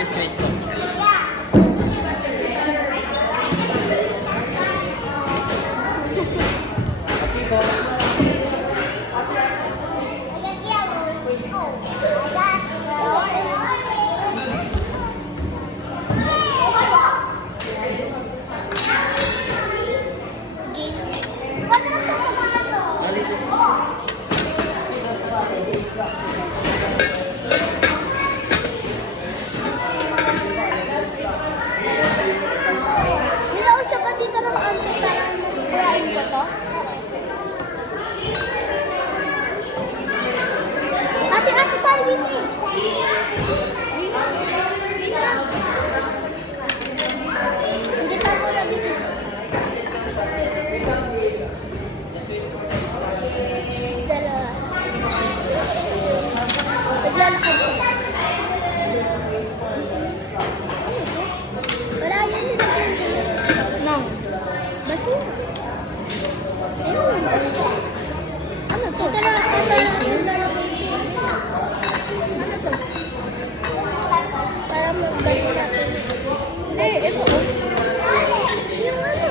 Just wait po. Okay po. Nilaw siya ba dito ng ante para burahin ko to? Ate tayo dito eh. Hindi pa muna dito. Dalawa. Naglalakad ko. Wala yan nila. Nang. Basura. Ayun, basura. Ano to? Ito na ako ba? Ano to? Para mag-galing natin. Hindi, ito. Yung ano?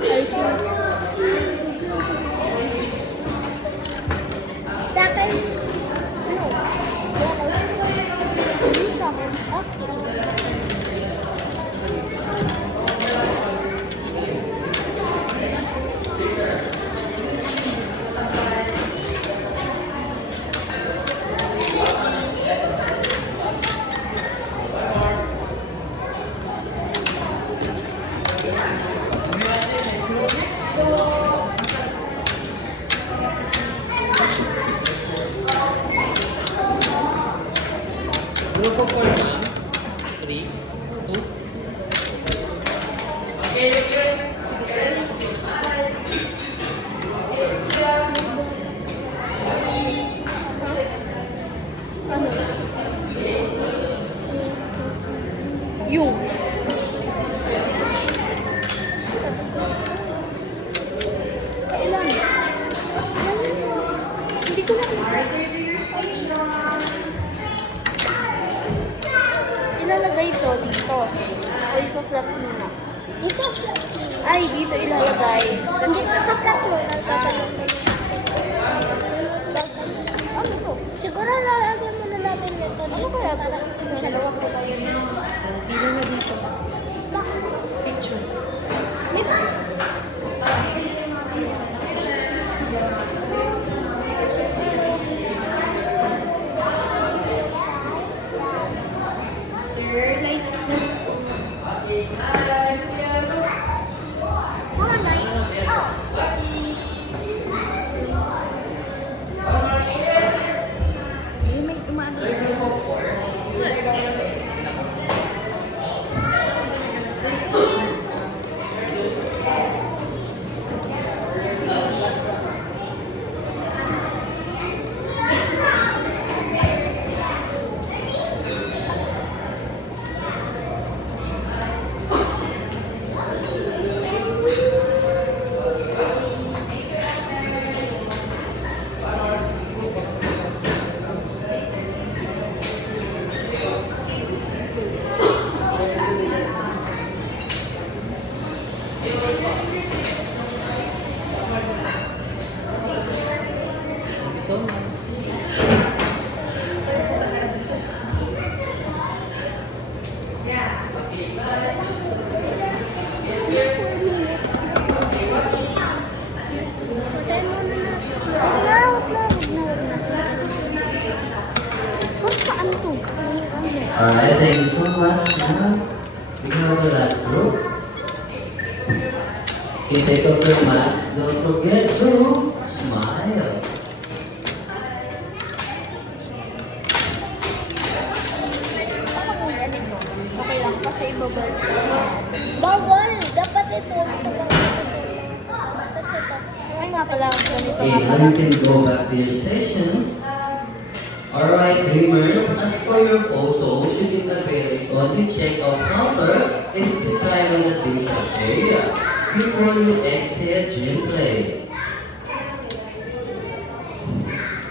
Ay, siya. Sa akin, ano? Hindi sa akin. Group of 4 ma'am. 3, 2. Yung. Kailan? Hindi ko lang. Ilalagay ito dito. O ipa-flat muna. Dito? Ay, dito ilalagay. Hindi ko sa-flat mo. Ano to? Siguro lalagyan mo na natin ito. Ano kaya? Dalawa ko tayo. Pili na dito. Picture. May ba? Alright, thank you so much. Now, we have the last group. You take off your mask. Don't forget to smile. Okay lang kasi ibabal. Bawal! Dapat ito. Tapos ito. Ay, nga pala ako ganito. Okay, now you can go back to your sessions. Alright, dreamers, as for your photos, you can avail it on the checkout counter and beside on the different area before you exit Dream Play.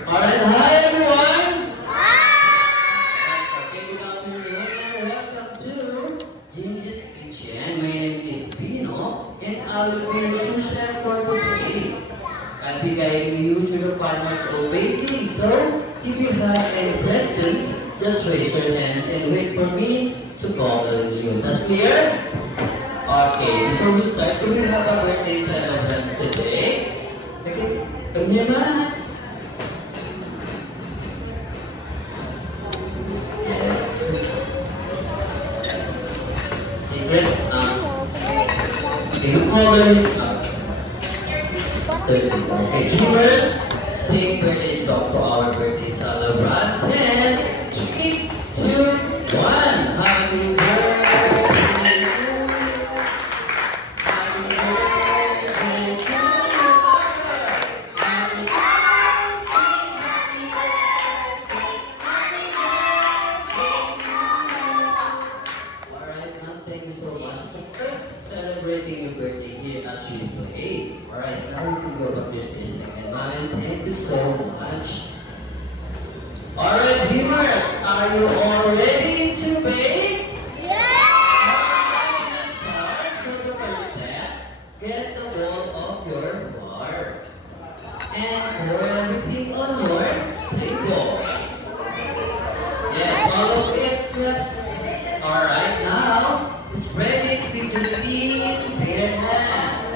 Alright, hi everyone! Okay, good afternoon and welcome to Gingy's Kitchen. My name is Pino and I'll be your chef for today. I'll be guiding you through the partners of baking. So, if you have any questions, just raise your hands and wait for me to call on you. That's clear? Okay, before we start, do we have a birthday celebrants today? Okay, come here, ma. Yes. Secret? Okay, who called her? Okay, dreamers, sing birthday song for our birthday celebrants. And 3, 2, 1. Happy birthday to you. Happy birthday to you. Happy Alright, ma'am, thank you so much for celebrating your birthday here at Triple A. Alright, now you can go back to your station again, ma'am, and thank you so much. Alright, dreamers, are you all ready to bake? Alright, let's start. For the first step, get the bowl of your flour and pour everything on your table. Yes, all of it, yes. Alright, now, spread it with your thin, bare hands.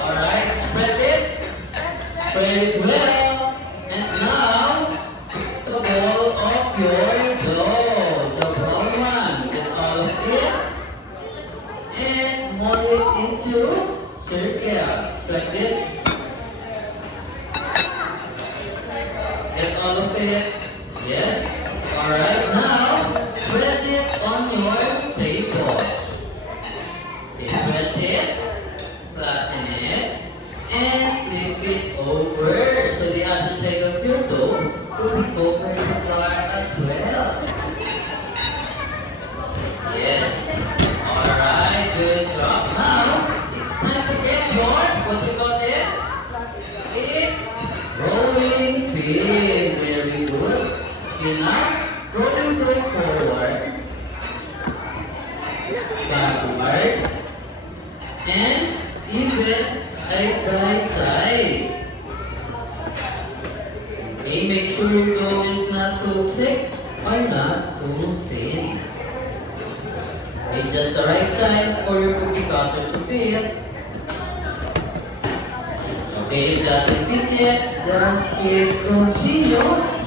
Alright, spread it. Spread it well. And now, pick the ball of your dough. The brown one. Get all of it. And mold it into circles. Like this. Get all of it. Yes. Alright, now, press it on your table. Okay, press it, flatten it, and flip it over. So the other side of your dough will be over the flour as well. Yes. Alright, good job. Now, it's time to get your, what you call this? It's rolling pin. Very good. Okay, now, rolling dough forward, backward, and even side by side. Okay, make sure your dough is not too thick or not too thin. Okay, just the right size for your cookie cutter to fit. Okay, it doesn't fit yet, just keep continue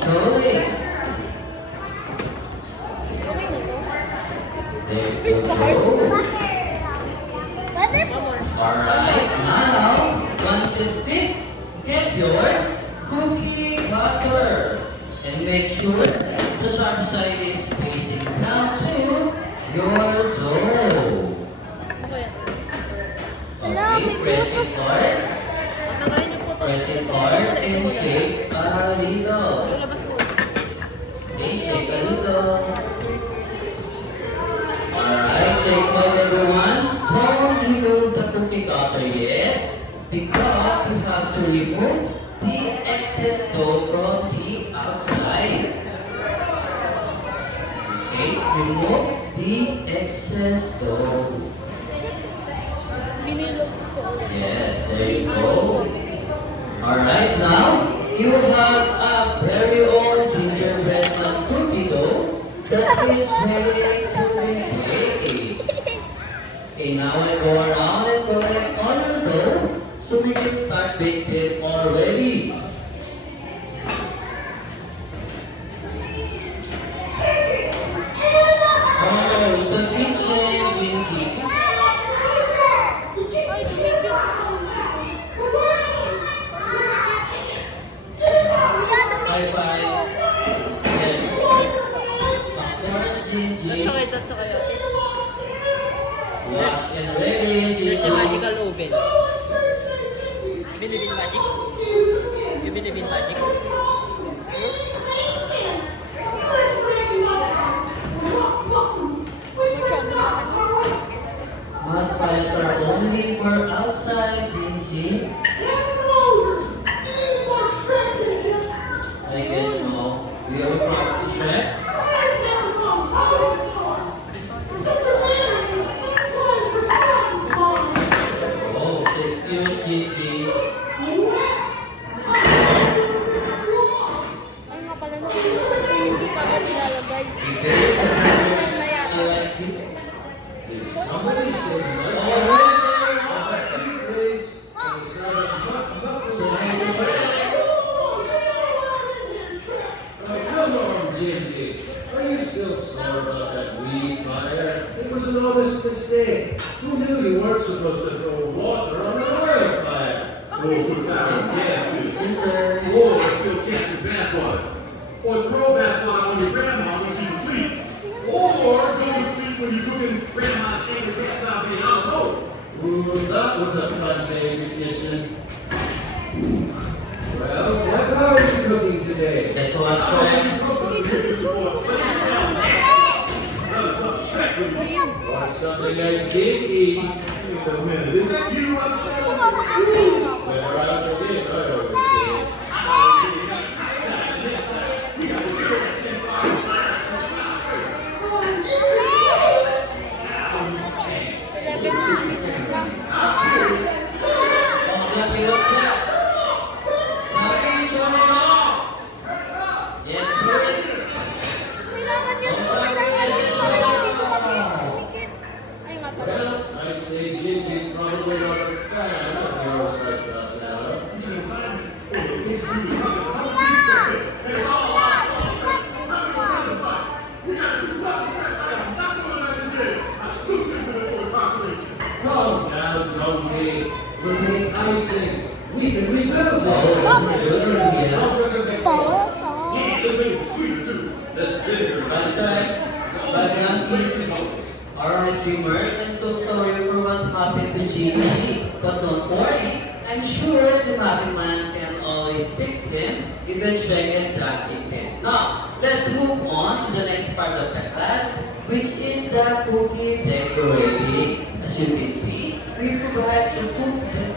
going. There you go. Alright, now, once it fit, get your cookie cutter. And make sure the sharp side is facing down to your dough. Okay, press it hard. Press it hard and shake a little. Okay, shake a little. Alright, take note everyone. Don't remove the cookie cutter yet because you have to remove the excess dough from the outside. Okay, remove the excess dough. Yes, there you go. Alright, now you have a very old gingerbread and cookie dough that is ready to be baked. Okay, now I go around and collect all your dough so we can start baking it already. Oh, sa kitchen, Winky. Bye bye. Yes. Of course, Winky. That's okay. Wash and ready. There's a magical oven. believe in magic? You believe in magic? Math files are only for outside Gigi. I guess no. We have a process to check. Oh, excuse Gigi. Ay nga pala, hindi pa ako nilalagay. I like you. Somebody said, come on, Gingy. Are you still sore about that weed fire? It was an honest mistake. Who knew you weren't supposed to throw water on an oil fire? Oh, put that on gas, dude. Yes, sir. Or fill cats in bathwater. Or throw bathwater on your grandma when she's asleep. Or go to sleep when you're cooking grandma's favorite cat being out cold. Ooh, that was a fun day in the kitchen. Well, what's our cooking today? Guess what, Shrek? Want something like Dinky? Wait a minute, is that you? Well, after this, I always say. Yes, please. Kailangan yun. Kailangan yun. Ay nga pala. Well, I'd say Dinky's probably not a fan of girls like that now. Calm down, Tony. We're doing icing. We can rebuild it. Pao. That's right. But Alright, dreamers, I'm so sorry for what happened to Gigi. But don't worry, I'm sure the Mapping Man can always fix him, even Shrek and Jackie can. Now, let's move on to the next part of the class, which is the cookie decorating. As you can see, we provide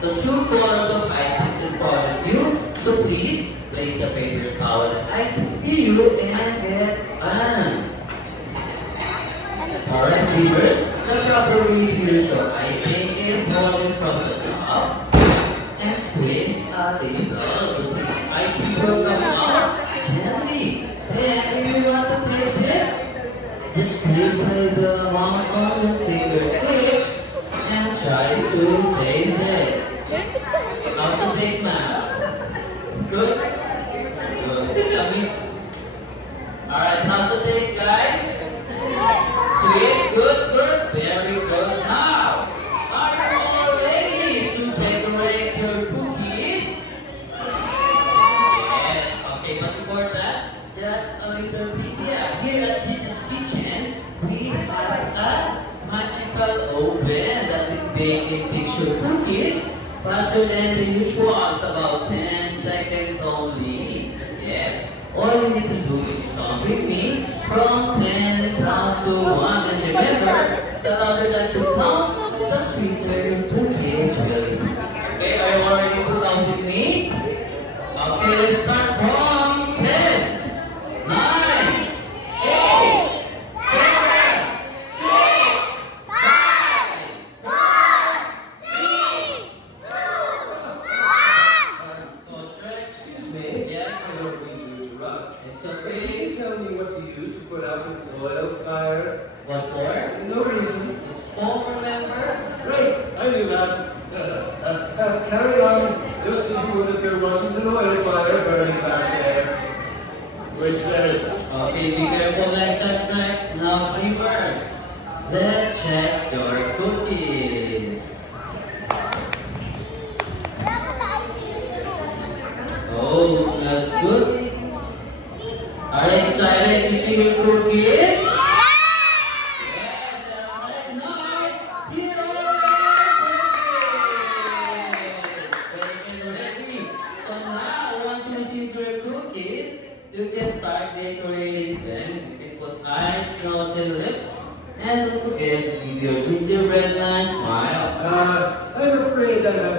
the two colors of icing in front of you. So please, place the paper towel and icing stereo and get on. Alright, viewers, the proper way here so icing is molded from the top and squeeze a little to see the icing will come out gently. And if you want to taste it, just squeeze the amount on your fingertips and try to taste it. How's the taste, ma'am? Good? Good. That means... Alright, how's the taste, guys? Sweet, good, very good. Now, are you all ready to decorate your cookies? Yes, okay, but before that, just a little trivia. Here at Gigi's Kitchen, we have a magical oven that will bake and picture cookies faster than the usual. It's about 10 seconds only. Yes. All you need to do is count with me from 10 down to 1. And remember, the louder that you count, the sweeter your cookies will be. Okay, are you all ready to count with me? Okay, let's start from 10, 9, 8, 7, 6, 5, 4, 3, 2, 1. Excuse me. Yeah. I don't mean to interrupt. It's Can okay. you tell me what you use to put out an oil fire? What for? No reason. It's foam, remember? Great, I knew that. Carry on, just as you would if there wasn't an oil fire burning back there. Which there isn't. Okay, be careful next time, Shrek. Now, dreamers, let's check your cookies. Oh, smells good. Are you excited to see your cookies? Yes, alright, now, here are your cookies. Take it you can start decorating them. You can put eyes, nose, and lips. And don't forget to give your gingerbread man a smile. I'm afraid I have